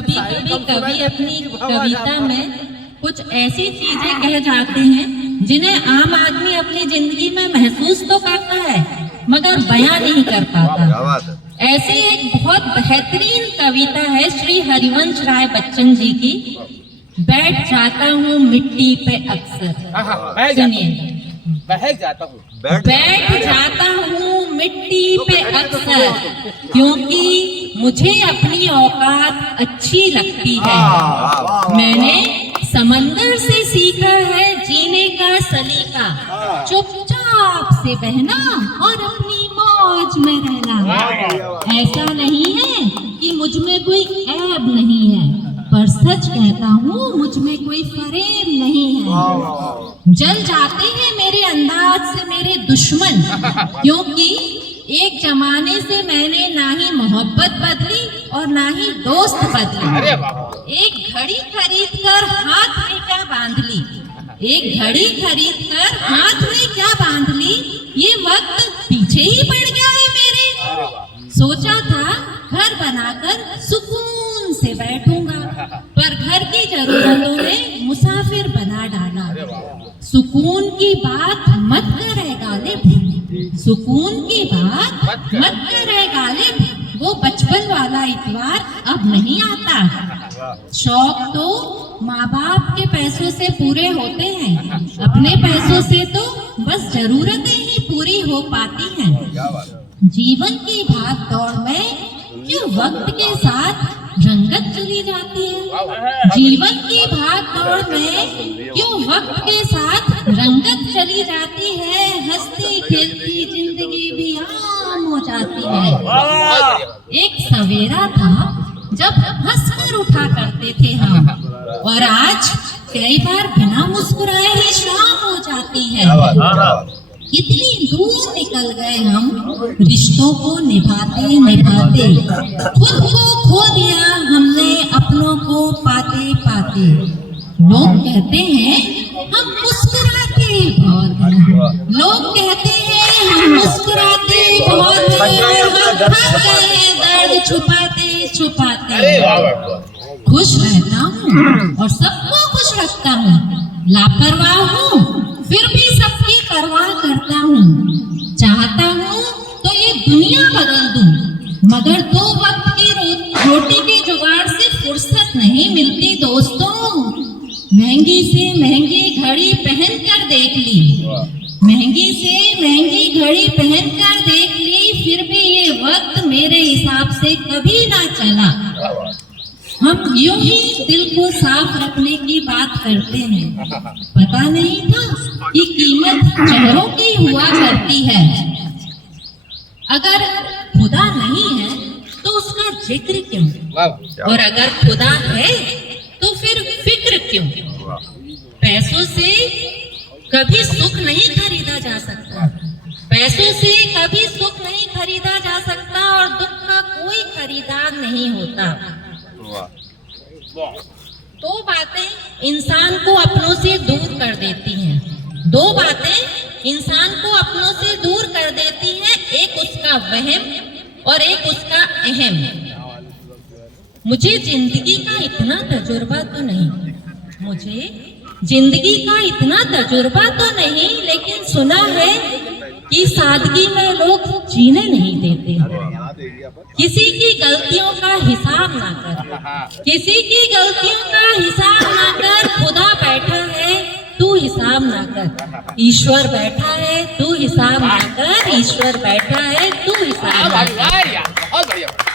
कभी कभी कवि अपनी कविता में कुछ ऐसी चीजें कह जाते हैं जिन्हें आम आदमी अपनी जिंदगी में महसूस तो करता है मगर बयां नहीं कर पाता। ऐसी एक बहुत बेहतरीन कविता है श्री हरिवंश राय बच्चन जी की, बैठ जाता हूँ मिट्टी पे अक्सर। सुनिए, बैठ जाता हूँ मिट्टी पे अक्सर, क्योंकि मुझे अपनी औकात अच्छी लगती है। मैंने समंदर से सीखा है जीने का सलीका, चुपचाप से बहना और अपनी मौज में रहना। ऐसा नहीं है कि मुझ में कोई ऐब नहीं है, पर सच कहता हूँ मुझ में कोई फरेब नहीं है। जल जाते हैं मेरे अंदाज से मेरे दुश्मन, क्योंकि एक जमाने से मैंने ना ही मोहब्बत बदली और ना ही दोस्त बदली। एक घड़ी खरीद कर हाथ में क्या बांध ली, एक घड़ी खरीद कर हाथ में क्या बांध ली, ये वक्त पीछे ही पड़ गया है मेरे। सोचा था घर बनाकर सुकून से बैठूंगा, पर घर की जरूरतों ने मुसाफिर बना डाला। सुकून की बात मत करे गालिब, सुकून की बात मत करे गालिब, वो बचपन वाला इतवार अब नहीं आता। शौक तो माँ बाप के पैसों से पूरे होते हैं, अपने पैसों से तो बस जरूरतें ही पूरी हो पाती हैं। जीवन की भाग दौड़ में क्यों वक्त के साथ रंगत चली जाती है, जीवन की भाग दौड़ में क्यों वक्त के साथ रंगत चली जाती है, हंसती खेलती जिंदगी भी आम हो जाती है। एक सवेरा था जब हंसकर उठा करते थे हम, और आज कई बार बिना मुस्कुराए ही शाम हो जाती है। कितनी दूर निकल गए हम रिश्तों को निभाते निभाते, खुद को खो दिया हमने अपनों को पाते पाते। लोग कहते हैं हम मुस्कुराते बहुत हैं, लोग कहते हैं हम मुस्कुराते बहुत हैं, हम थक गए दर्द छुपाते छुपाते। खुश रहता हूँ और सबको खुश रखता हूँ, लापरवाह हूँ फिर भी सबकी परवाह करता हूँ। चाहता हूँ तो ये दुनिया बदल दूँ, मगर दो वक्त की रोटी के जुगाड़ से फुर्सत नहीं मिलती दोस्तों। महंगी से महंगी घड़ी पहन कर देख ली, महंगी से महंगी घड़ी पहन कर देख ली, फिर भी ये वक्त मेरे हिसाब से कभी ना चला। हम यूं ही दिल को साफ रखने की बात करते हैं, पता नहीं था कि कीमत चेहरों की हुआ करती है। अगर खुदा नहीं है तो उसका जिक्र क्यों, और अगर खुदा है तो फिर फिक्र क्यों। पैसों से कभी सुख नहीं खरीदा जा सकता, पैसों से कभी सुख नहीं खरीदा जा सकता, और दुख का कोई खरीदार नहीं होता। दो बातें इंसान को अपनों से दूर कर देती हैं, दो बातें इंसान को अपनों से दूर कर देती हैं, एक उसका वहम और एक उसका अहम। मुझे जिंदगी का इतना तजुर्बा तो नहीं, मुझे जिंदगी का इतना तजुर्बा तो नहीं, लेकिन सुना है कि सादगी में लोग जीने नहीं देते। किसी की गलतियों का हिसाब ना कर, किसी की गलतियों का हिसाब ना कर, खुदा बैठा है तू हिसाब ना कर, ईश्वर बैठा है तू हिसाब ना कर, ईश्वर बैठा है तू हिसाब ना कर।